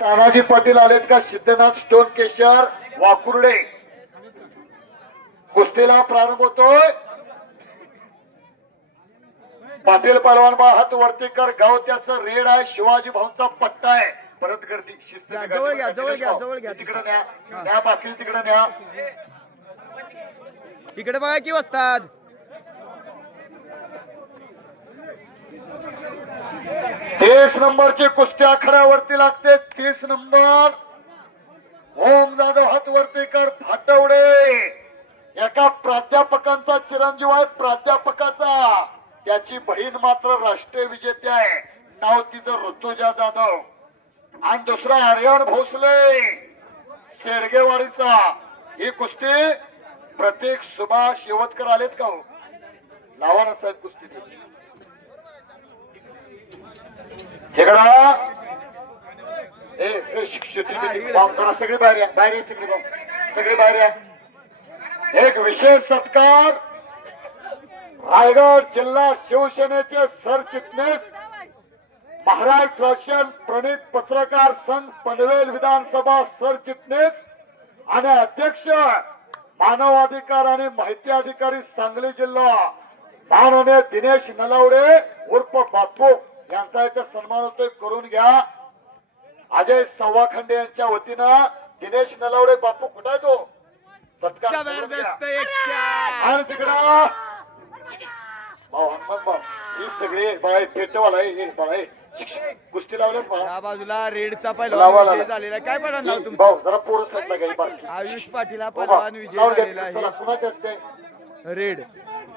तानाजी पाटील आलेत का? सिद्धनाथ स्टोन केशर वाकुर्डे. कुस्तीला प्रारंभ होतोय. पाटील पहलवान बा हात वरती कर गाव त्याचं रेड आहे. शिवाजी भाऊंचा पट्टा आहे. परत गर्दी. शिस्त. तिकडे न्या. न्या बाकी तिकडे न्या. इकडे बघा की वस्ताद. तीस नंबरची कुस्ती आखाड्यावरती लागते. तीस नंबर. ओम जाधव हात कर फाटवडे एका प्राध्यापकांचा चिरंजीव आहे. प्राध्यापकाचा. त्याची बहीण मात्र राष्ट्रीय विजेते आहे. नाव तिचं ऋतुजा जाधव. आणि दुसरा हरिहर भोसले. शेडगेवाडीचा. ही कुस्ती प्रत्येक सुभाष यवतकर आलेत का हो? लावा ना साहेब कुस्ती. ती. ए जरा सगळी बाहेर या बाहेर या सगळी भाऊ. सगळी बाहेर या एक विशेष सत्कार रायगड जिल्हा शिवसेनेचे सरचिटणीस महाराष्ट्र रोशन प्रणित पत्रकार संघ पनवेल विधानसभा सरचिटणीस आणि अध्यक्ष मानव अधिकार आणि माहिती अधिकारी सांगली जिल्हा माननीय दिनेश नलावडे उर्फ बापू यांचा इथे सन्मान होतोय करून घ्या अजय सव्वाखंडे यांच्या वतीनं दिनेश नलावडे बापू कुठे आहे तो सत्कार. आणि तिकडं भाऊ हनुमान भाऊ ही सगळी बाळा पेटवाला हे बाळा. कुस्ती लावल्यास त्या बाजूला रेडचा लावा, पहिलवान लावा. विजय झालेला आहे. काय पहिला नाव तुमचं भाऊ जरा पोरं काही बाकी आयुष पाटील हा पहिलवान. विजय. झालेला कुणाचे असते रेड